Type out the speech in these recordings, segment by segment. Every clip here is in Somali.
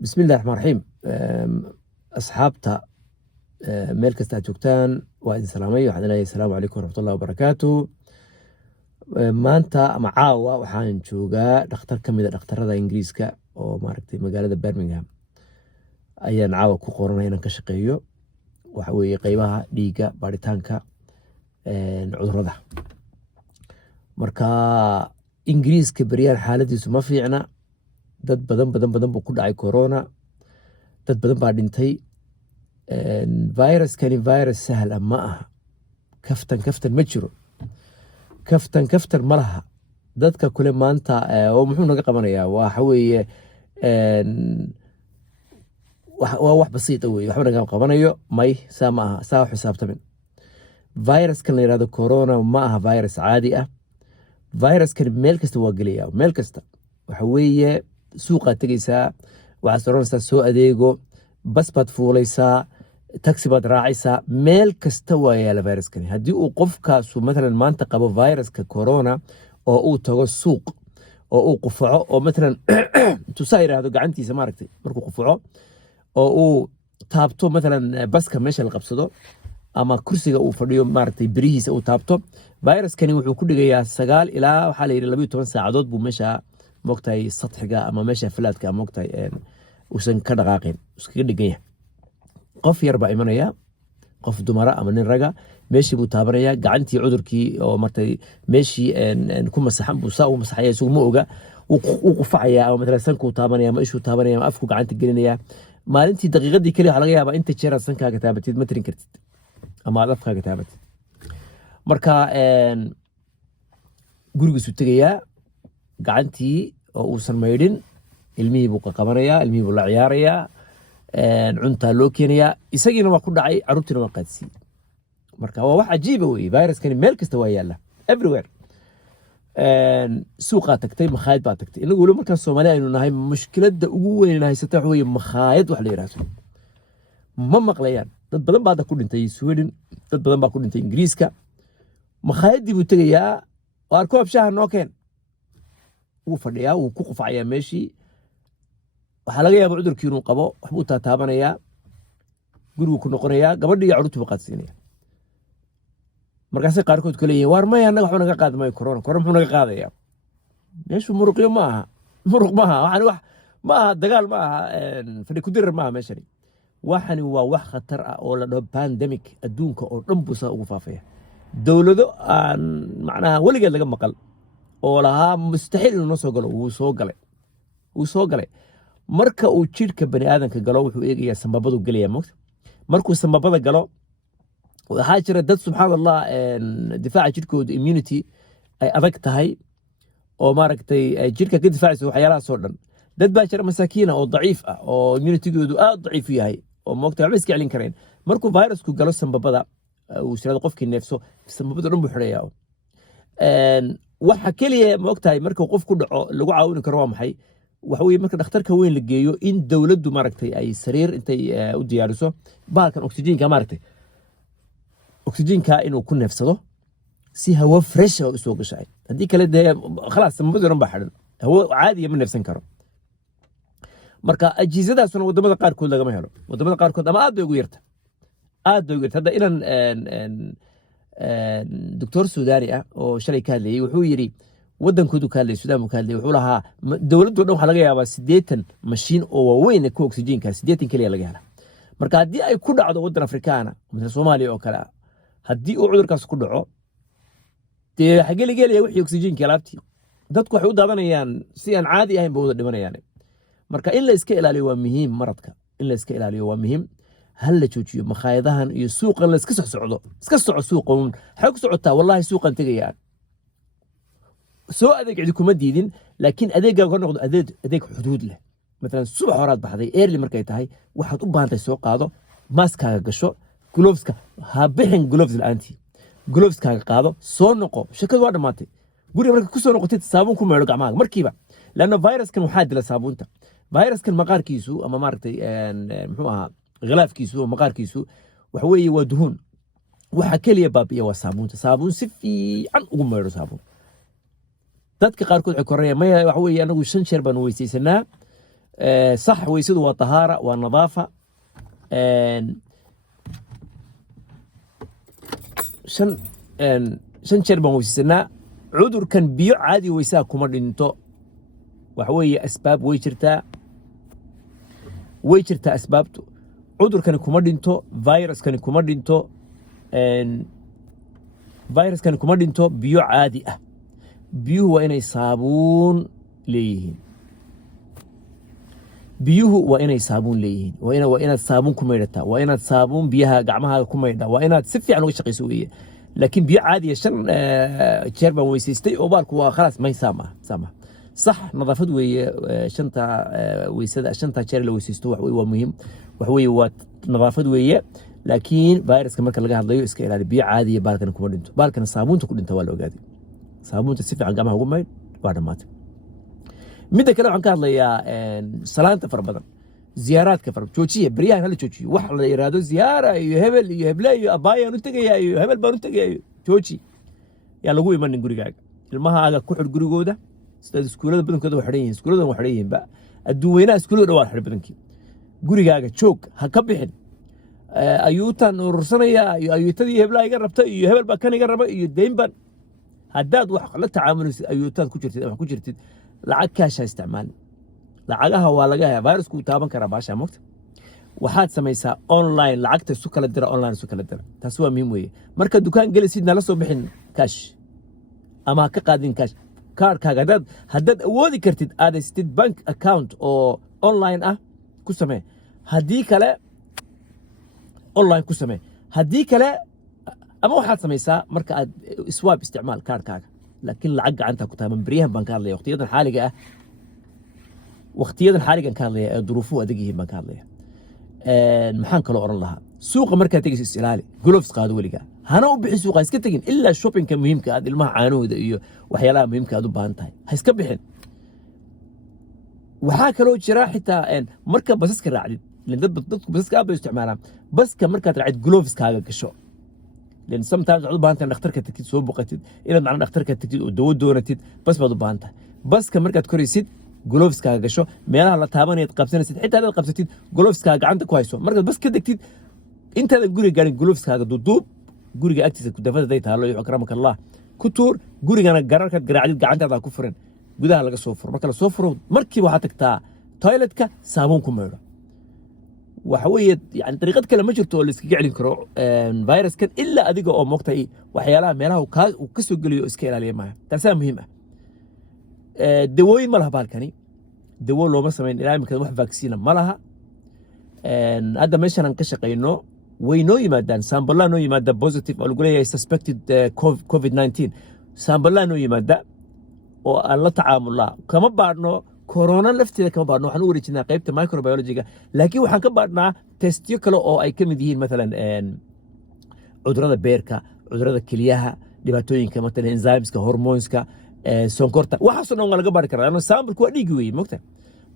بسم الله الرحمن الرحيم. أصحابتا meel kasta aad joogtaan waa idin salaamay. waxaan leeyahay asalaamu calaykum waraxmatullahi wabarakaatu. Maanta ama caawa waxaan joogaa dhakhtar ka mid a dhakhtarada Ingiriiska oo maaragtay magaalada Birmingham ayaan caawa ku qoranay inaan ka shaqeeyo. waxa weeye qaybaha dhiigga baaritaanka cudurrada. marka Ingiriiska beriyaan xaaladiisu ma fiicna. dad badan buu ku dhacay corona. dad badan baa dhintay. viruskani virus sahal ah ma aha. kaftan ma jiro. kaftan ma laha. dadka kule maanta oo muxuu naga qabanayaa waxa weeye waa wax basiit ah weeye. waxba naga qabanayo may saa ma aha. saa xisaabtamin. viruskan la yiraahdo corona ma aha virus caadi ah. viruskan meel kasta waa gelaya. meel kasta waxa weeye suuqa tagaysaa, waxaad oranaysaa soo adeego, bas baad fuulaysaa, taxi baad raacaysaa, meel kasta waa yaala viruskani. haddii uu qofkaasu matalan maanta qabo viruska corona oo uu tago suuq oo uu qufaco oo matalan tusaa yiraahdo gacantiisa maaragtay markuu qufaco oo uu taabto matalan baska meesha la qabsado ama kursiga uu fadhiyo maaragtay birihiisa uu taabto, viruskani wuxuu ku dhigayaa 9 ilaa waxaa la yidhi 12 saacadood buu meesha moogtahay sadxiga ama meesha falaadka moogtahay uusan ka dhaqaaqin, iskaga dhigan yahay. qof yar baa imanaya, qof dumara ama nin raga, meeshii buu taabanaya, gacantii cudurkii oo martay meeshii ku masaxan buu saa u masaxaya, isagu ma oga. wuu qufacaya ama matalan sankuu taabanaya ama ishuu taabanaya ama afku gacanta gelinaya. maalintii daqiiqadii keliya waxaa laga yaabaa inta jeer aad sankaaga taabatid ma tirin kartid ama aad afkaaga taabatid. marka gurigiisuu tegayaa, gacantii oo uusan maydhin, ilmihii buu qaqabanayaa, ilmihii buu la ciyaarayaa, cuntaa loo keenayaa, isagiina waa ku dhacay, carruurtiina waa qaadsiiyey. marka waa wax cajiiba weeye. viruskani meel kasta waa yaalla, everywhere. suuqaa tagtay, makhaayad baa tagtay. inagu weli markaan Soomaali aynu nahay, mushkiladda ugu weyn haysata waxa weeye makhaayad wax la yiraahdo ma maqlayaan. dad badan baa hadda ku dhintay Sweden, dad badan baa ku dhintay Ingiriiska. makhaayadii buu tegayaa, oo arko abshaha noo keen, wuu fadhiyaa, wuu ku qufacayaa meeshii. waxaa laga yaabaa cudurkii inuu qabo, waxbuu taataabanayaa, guriguu ku noqonayaa, gabadhii iyo carruurtii buu qaadsiinaya. markaasay qaarkood ka leeyihin waar maya annaga waxba naga qaadi maayo corona muxuu naga qaadayaa? meeshu muruqyo ma aha, muruq ma aha, waxani wax ma aha, dagaal ma aha, fadhi ku dirir ma aha meeshani. waxani waa wax khatar ah oo la dhaho pandemic. adduunka oo dhan buu saa ugu faafaya. dowlado aan macnaha weligeed laga maqal oo lahaa mustaxiil inuu noo soo galo, wuu soo galay. marka uu jidhka bani aadamka galo wuxuu eegayaa sambabadu gelaya moogta. markuu sambabada galo waxaa jira dad subxaan allah difaaca jidhkooda immunity ay adag tahay oo maaragtay jidhka ka difaacaysa waxyaalahaasoo dhan. dad baa jira masaakiina oo daciif ah oo immunitygoodu aad daciif u yahay oo moogta waxba iska celin kareen. markuu virusku galo sambabada uu sirado qofkii neefso, sambabada dhan buu xidhayaa. waxa keliya moogtahay markuu qof ku dhaco lagu caawin karo waa maxay? waxa weeye marka dhakhtarka weyn la geeyo in dowladdu maaragtay ay sariir intay u diyaariso bahalkan oxygenka maaragtay oxygenka inuu ku neefsado si hawo fresh oo soo gashay. haddii kale dee khalaas sambabada dhan baa xidhan, hawo caadiya ma neefsan karo. marka ajiizadaasuna wadamada qaarkood lagama helo. wadamada qaarkood ama aad bay ugu yarta, hadda inaan doctor Suudani ah oo shalay ka hadlayay wuxuu yiri wadankoodu ka hadlay, Suudaan buu ka hadlay, wuxuu lahaa dowladdu dhan waxaa laga yaabaa 80 mashiin oo waaweyn ku oxygenka 80 kaliya laga hela. marka haddii ay ku dhacdo wadan Afrikaana ama Soomaaliya oo kale, haddii uu cudurkaas ku dhaco dee xageligelaya wixii oxygenka laabtii dadku waxay u daadanayaan si aan caadi ahayn ba wada dhimanayaan. marka in la iska ilaaliyo waa muhiim. maradka in la iska ilaaliyo waa muhiim. hal la joojiyo makhaayadahan iyo suuqan la iska socdo, iska soco suuqan. waxay ku socotaa wallahi suuqan tegayaan. soo adeeg cidi kuma diidin, laakiin adeegaaga ka noqdo adeeg xuduud leh. matalan subax horaad baxday early markay tahay, waxaad u baahantahay soo qaado, maaskaaga gasho, gloveska ha bixin gloves la'aantii, gloveskaaga qaado, soo noqo, shakadu waa dhammaatay. guriga marka ku soo noqotid saabuun ku meedho gacmahaaga markiiba, laanna viruskan waxaa dila saabuunta. viruskan maqaarkiisu ama maaragtay muxuu ahaa khilaafkiisu oo maqaarkiisu waxa weeye waa duhuun. waxa keliya baabi'iya waa saabuunta. saabuun si fiican ugu meedho saabuun. dadka qaarkood waxay korayaan maya waxa weeye anagu 5 jeer baan weysaysanaa صح ويسد وطهارة ونظافة شن شن شربان ويسنا عذر كان بيو عادي ويسا كمر انتو وحوية أسباب ويشرتا أسبابتو عذر كان كمر انتو فيروس كان كمر انتو فيروس كان كمر انتو بيو عادي بيو وإن يصابون ليهن biyuhu waa inay saabuun leeyihiin waa inaad saabuun ku maydhataa waa inaad saabuun biyaha gacmahaaga ku maydhaa waa inaad si fiican uga shaqayso weeye laakiin biyo caadiya 5 jeer baan weysaystay oo baalku waa khalaas may saama sax nadaafad weeye shanta weysada 5 jeer la weysaysto wax waa muhiim wax weeye waa nadaafad weeye laakiin viruska marka laga hadlayo iska ilaali biyo caadiya baalkan kuma dhinto baalkan saabuunta ku dhinta waa la ogaaday saabuunta si fiican gacmaha ugu maydh waa dhamaatay midda kale waxaan ka hadlayaa salaanta fara badan ziyaaraadka fara joojiya bariyahan hala joojiyo wax la yiraahdo ziyaara iyo hebel iyo hebla iyo abaayaan u tagayaa iyo hebel baan u tagayaa jooji yaa lagu imanin gurigaaga ilmahaaga ku xir gurigooda sida iskuulada badankooda waxay yihiin iskuulada waxay yihiin ba adduunyada iskuulada waa xir badankii gurigaaga joog ha ka bixin ayuutan urursanaya iyo ayuutadii hebla iga rabta iyo hebel baa kan iga raba iyo deynban haddaad wax la tacaamulaysid ayuutaad ku jirtid wax ku jirtid lacag kaasha isticmaal lacagaha waa laga hayaa virusku taaban kara baasha mogta waxaad samaysaa online lacagta isu kala dira online isu kala dira taas waa muhiim weeye marka dukaan gelisidna la soo bixin cash ama ka qaadin cash kaarkaaga haddaad awoodi kartid aad haystid bank account oo online ah ku samee haddii kale online ku samee haddii kale ama waxaad samaysaa marka aad swap isticmaal kaarkaaga لكن العق عنتها كتاب من بريهم بنكار لي وقتيدا الحالقة كان لي ظروفه أدقيه بنكار لي محن كلو أورن لها سوق مركز تيجي استلالي جلوفس قادوا لقى هنا وبحي سوق هيسكتين إلا الشوبينج كان مهم كهذا الماء عانود وحيلا مهم كهذا بانتاي هيسكبحن وحاكلو شراء حتى مركب بس كراعد لأن ضد بس كابل استعمالها بس كمركز راعد جلوفس كهذا كشو لأن sometimes عضو بانتا نخترك التكتيد سوى بقتيد إلا معنا نخترك التكتيد ودود دونتيد بس بعضو بانتا بس كمركة كوريسيد جلوفس كاغا شو ميانا على تابان يتقابسين سيد حتى هذا القابسين جلوفس كاغا عندك كويسو مركز بس كده كتيد انت هذا قوري قارن جلوفس كاغا دوب قوري اكتسك كدفات دايتها الله أكرمك الله كتور قوري قانا قرارك قرعديد قاعدة هذا كفرين قدها لغا صوفر مركز صوفر مركي وحاتك تا تويلتك سابون كميرو وحوية يعني طريقة كلام مجرته اللي سكيع لين كرو فيروس كان إلا أديكو أو مقطعي وحيالها ميلها وكسو قليو إسكيل عليه معه ترسها مهمة دواوين مالها بالكاني دواو لو مثلا إلهي مكان واحد فاكسينا مالها هذا ماشي نكشق إنه وينو يمادان سامبلا نو يمادا بوزيتيف أو القولي suspected كوفيد 19 سامبلا نو يمادا والله تعامل الله كما بعدنا كورونا لفتي كما بعدنا وحنو وريتنا قيبت مايكروبيولوجيا لكن وحن كبعدنا تستيو كلا أو أي كم ديين مثلا عذرة بيركا عذرة كليها dhibaatooyinka مثلا enzymeska hormoneska sonkorta waxaasoo dhan waa laga baari karaa sample kuwa dhiig weeye mogta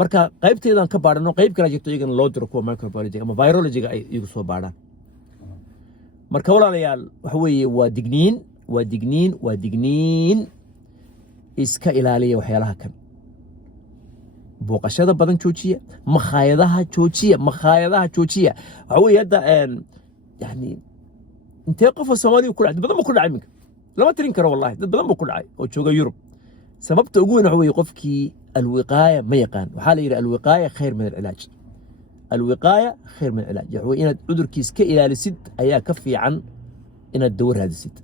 marka qaybteedan ka baarano qayb kala jirto iyagana loo diro kuwa microbiology ama virology ay igu soo baaraan marka walaalayaal waxa weeye waa digniin iska ilaaliya waxyaalaha kan booqashada badan joojiya makhaayadaha joojiya waxa weeye hadda yani intee qof Soomaali ku dhacay badan ma ku dhacay minka lama tirin karo wallahi dad badan ma ku dhacay oo jooga Yurub sababta ugu weyn waxa weeye qofkii alwiqaaya ma yaqaan waxa la yiraahdaa alwiqaaya khayr min al-ilaaj waxa weeye inaad cudurkiis ka ilaalisid ayaa ka fiican inaad dawo raadisid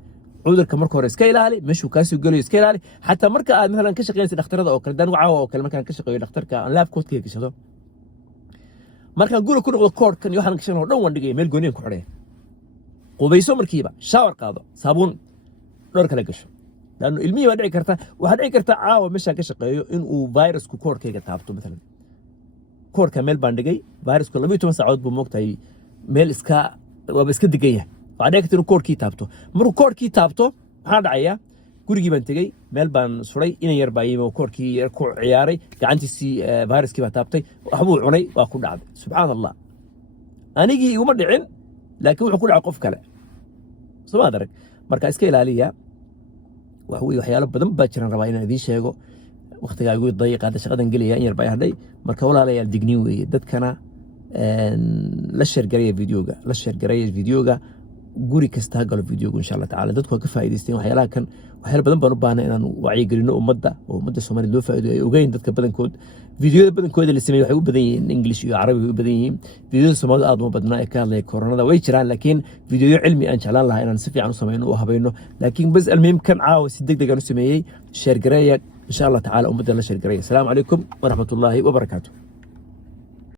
cudurka marka hore iska ilaali meeshuu ka soo galayo iska ilaali xataa marka aad مثلا ka shaqeynaysid dhakhtarada oo kale dan waxa oo kale markaan ka shaqeeyo dhakhtarka aan lab coat ka gashado markaan guriga ku noqdo koodkan iyo waxaan ka shaqeeyo dhan waan dhigay meel gooniin ku xidhay qubayso markiiba shower qaado saabuun dhor kala gasho laano ilmihi waa dhici karta caawa meeshaan ka shaqeeyo in uu virusku koodkayga taabto مثلا koodka meel baan dhigay virusku 12 saacadood buu moogtay meel iska waa iska degan yahay waxaa dhici karta koodkii taabto markuu koodkii taabto maxaa dhacaya gurigii baan tegey meel baan suray inan yar baa yimi koodkii ku ciyaaray gacantiisii viruskii baa taabtay waxbuu cunay waa ku dhacday subxaan allah anigii iguma dhicin laakiin wuxuu ku dhacay qof kale soo adarag marka iska ilaaliya waxa weeye waxyaalo badan baa jiraan rabaa inaan idiin sheego waqtigaa igu daqiiqa hadda shaqadan gelaya in yar baa hadhay marka walaalayaal digniin weeye dadkana la sheergareeya videoga guri kasta ha galo videoga insha Allah tacaala dadku ka faa'iideysteen waxyaalaha kan waxyaalo badan baan u baahnay inaan wacyi gelino ummadda oo ummadda Soomaaliyeed loo faa'iideeyo ay ogeyn dadka badankood videoda badankooda la sameeyay waxay u badan yihiin English iyo Carabi u badan yihiin videoda Soomaaliyeed aad uma badnaa ee ka hadlaya koronada way jiraan laakiin videoyo cilmi aan jeclaan lahaa inaan si fiican u sameeyno oo habayno laakiin bas almuhim kan caawa si degdeg ah u sameeyay sheer gareeya insha Allah tacaala ummadda la sheer gareeya. Assalaamu calaykum wa rahmatullaahi wa barakaatuh.